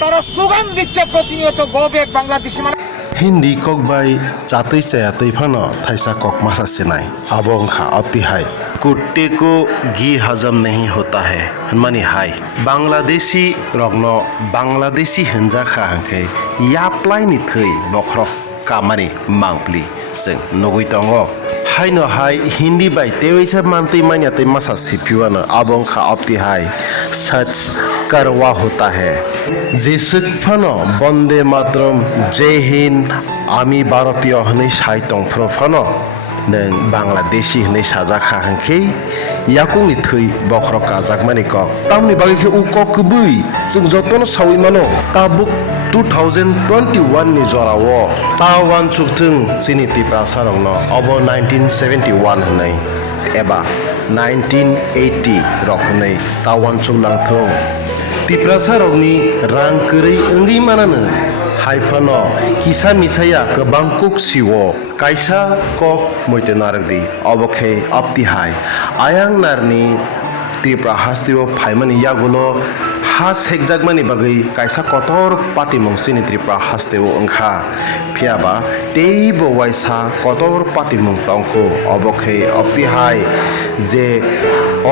তারা স্লোগান দিচ্ছে প্রতিনিয়ত গো ব্যাক বাংলাদেশি মানে हिंदी कक बाय चातै चायातै फन थाइसा कक मासा सिनाय अबंग खा अति हाय कुत्ते को घी हजम नहीं होता है मानी हाय बांग्लादेशी रग्न बांग्लादेशी हिंजा खा हंखे याप्लाय नि थै बख्रक कामानि मांगप्ली जों नगै दङ हायनो हाय हिंदी बाय तेवैसा मानतै मान्यातै मासा सिपिवानो अबंग खा अति हाय सच करवा होता है जेसुक फनो बंदे मातरम जय हिंद आमी भारतीय हनै साइतं प्रफनो नों बांग्लादेशी हनै साजाखा हंखै याकुंनि थै बख्र काजाक माने क तामनि बागैखे उककबै जों जतन सावै मानो ताबुक 2021 नि जरावो तावान चुकथों चिनि तिपा सारंनो अब 1971 हनै एबा 1980 रखनै तावान चुकलांथों तिप्रासारकनि रां कोरै ओंगै मानानो हायफानो किसा मिसाया गोबां कुक सिवो कायसा कक मयते नारगदि अबखे अपति हाय आयां नारनि तिप्रा हास्तिव फायमानि यागुलो हास हेगजागमानि बागै कायसा कतर पाति मंसिनि त्रिप्रा हास्तिव ओंखा फियाबा तेबो वायसा कतर पाति मुं तंखो अबखे अपति हाय जे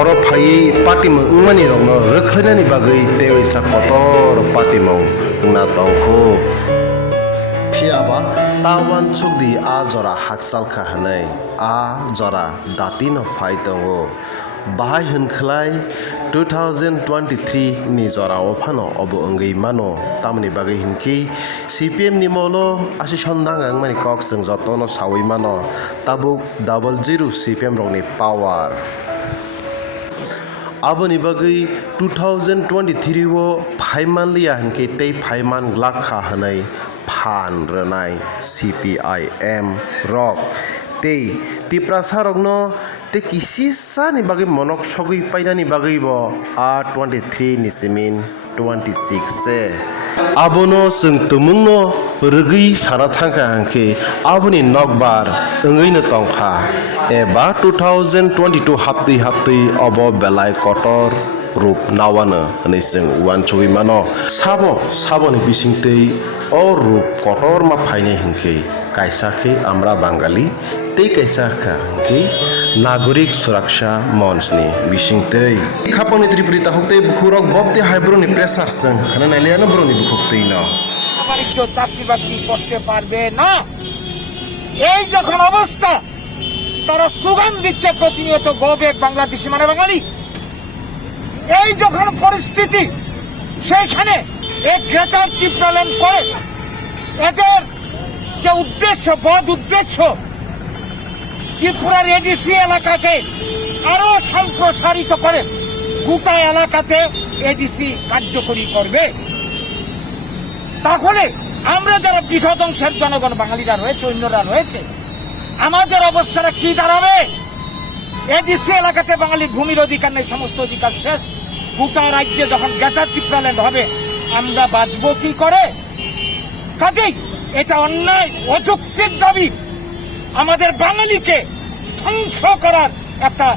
अरो फायै पातिमो उमानि रंनो रोखलायनानि बागै तेवैसा कतर पातिमो उना तंखो फियाबा तावान चुकदि आ जरा हाकसालखा हनै आ जरा दातिनो फाय दङो बाहाय होनखलाय 2023 नि जराव फानो अब ओंगै मानो तामनि बागै हिनखि CPM नि मलो आसि सन्दांगां मानि कक जों जतनो सावै मानो ताबुक 00 CPM रंनि पावार आबोनि बागै 2023 वो फाइमानलिया हनके तै फाइमान ग्लाखा हनै फान रनाय CPIM रक तै तिप्रासारकनो ते किसिसानि बागै मनक सगै पाइनानि बागैबो आ 23 नि सिमिन 26 से आबोनो जों तुमुंनो रगै साना थांखा हंके आबोनि नकबार ओंगैनो तंखा एबा 2022 हाप्तै हाप्तै अब बेलाय कटर रूप नावानो हनै जों वान चुगै मानो साबोनि बिसिंतै अ रूप कटर मा फायनाय हंके कायसाखे आम्रा बांगाली तै कायसाखा हंके नागरिक सुरक्षा मंचनि बिसिंतै खापनि त्रिपुरिता हक्तै बुखुरक बबते हाइब्रोनि प्रेसार जों हानायलायानो ब्रोनि बुखुक्तै न বাণিজ্য চাকরি বাকরি করতে পারবে না এই যখন অবস্থা তারা স্লোগান দিচ্ছে প্রতিনিয়ত গো ব্যাক বাংলাদেশি মানে বাঙালি এই যখন পরিস্থিতি সেইখানে এই গ্রেটার টিপ্রাল্যান্ড করে এদের যে উদ্দেশ্য বদ উদ্দেশ্য ত্রিপুরার এডিসি এলাকাকে আরো সম্প্রসারিত করে গোটা এলাকাতে এডিসি কার্যকরী করবে তাহলে আমরা যারা বৃহৎ অংশের জনগণ বাঙালিরা রয়েছে অন্যরা রয়েছে আমাদের অবস্থাটা কি দাঁড়াবে এডিসি এলাকাতে বাঙালির ভূমির অধিকার নেই সমস্ত অধিকার শেষ গোটা রাজ্যে যখন গ্রেটার টিপ্রাল্যান্ড হবে আমরা বাঁচবো কি করে কাজেই এটা অন্যায় অযৌক্তিক দাবি আমাদের বাঙালিকে ধ্বংস করার একটা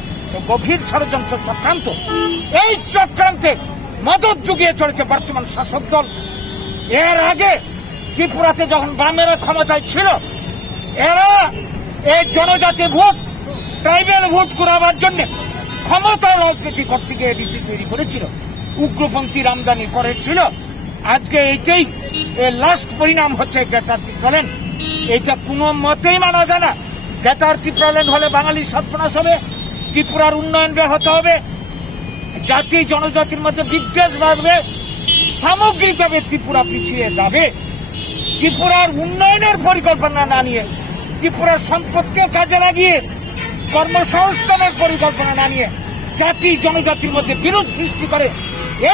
গভীর ষড়যন্ত্র চক্রান্ত এই চক্রান্তে মদত জুগিয়ে চলেছে বর্তমান শাসক দল এর আগে ত্রিপুরাতে যখন বামেরা ক্ষমতায় ছিল এরা এই জনজাতি ভোট ট্রাইবেল ভোট করাবার জন্য ক্ষমতা রাজনীতি করতে গিয়ে এডিসি তৈরি করেছিল উগ্রপন্থীর আমদানি করেছিল আজকে এইটাই এর লাস্ট পরিণাম হচ্ছে গ্রেটার টিপ্রাল্যান্ড এটা কোনো মতেই মানা যায় না গ্রেটার টিপ্রাল্যান্ড হলে বাঙালির সর্বনাশ হবে ত্রিপুরার উন্নয়ন ব্যাহত হবে জাতি জনজাতির মধ্যে বিদ্বেষ বাড়বে সামগ্রিকভাবে ত্রিপুরা পিছিয়ে যাবে ত্রিপুরার উন্নয়নের পরিকল্পনা না নিয়ে ত্রিপুরার সম্পদকে কাজে লাগিয়ে কর্মসংস্থানের পরিকল্পনা না নিয়ে জাতি জনজাতির মধ্যে বিরোধ সৃষ্টি করে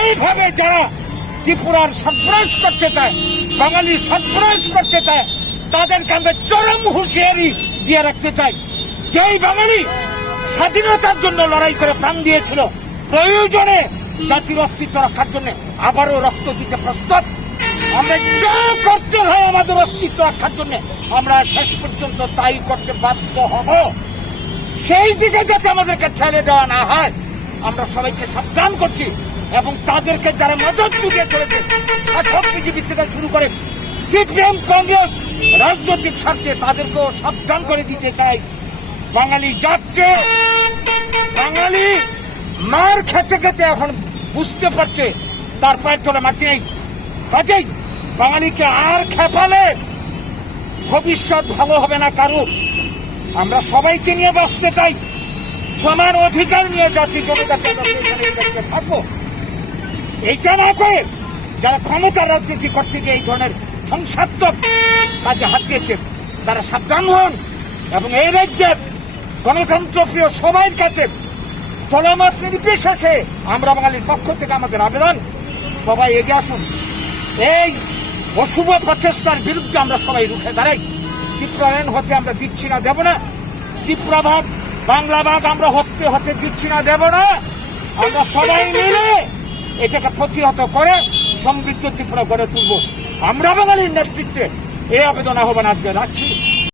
এইভাবে যারা ত্রিপুরার সর্বনাশ করতে চায় বাঙালির সর্বনাশ করতে চায় তাদেরকে আমরা চরম হুঁশিয়ারি দিয়ে রাখতে চাই যেই বাঙালি স্বাধীনতার জন্য লড়াই করে প্রাণ দিয়েছিল প্রয়োজনে জাতির অস্তিত্ব রক্ষার জন্য আবারও রক্ত দিতে প্রস্তুত আমরা যা করতে হয় আমাদের অস্তিত্ব রক্ষার জন্য আমরা শেষ পর্যন্ত তাই করতে বাধ্য হব সেই দিকে যাতে আমাদেরকে ঠেলে দেওয়া না হয় আমরা সবাইকে সাবধান করছি এবং তাদেরকে যারা মদত জুগিয়ে চলেছে সব বিজেপি থেকে শুরু করে সিপিএম কংগ্রেস রাজনৈতিক স্বার্থে তাদেরকেও সাবধান করে দিতে চাই, বাঙালি যাচ্ছে, বাঙালি মার খেতে খেতে এখন বুঝতে পারছে তার পায়ের তলে মাটি নেই। কাজেই বাঙালিকে আর খেপালে ভবিষ্যৎ ভালো হবে না কারো। আমরা সবাইকে নিয়ে বাঁচতে চাই, সমান অধিকার নিয়ে জাতি জনজাতি থাকবো। এইটা না করে যারা ক্ষমতার রাজনীতি করতে গিয়ে এই ধরনের ধ্বংসাত্মক কাজে হাত দিয়েছে তারা সাবধান হন। এবং এই রাজ্যের গণতন্ত্রপ্রিয় সবার কাছে দলমত নির্বিশেষে আমরা বাঙালির পক্ষ থেকে আমাদের আবেদন, সবাই এগিয়ে আসুন। এই অশুভ প্রচেষ্টার বিরুদ্ধে আমরা সবাই রুখে দাঁড়াই। ত্রিপুরায়ণ হতে আমরা দিচ্ছি না, দেব না। ত্রিপুরা ভাগ, বাংলা ভাগ আমরা হতে হতে দিচ্ছি না, দেব না। আমরা সবাই মিলে এটাকে প্রতিহত করে সমৃদ্ধ ত্রিপুরা গড়ে তুলব। আমরা বাঙালির নেতৃত্বে এই আবেদন আহ্বান আজকে রাখছি।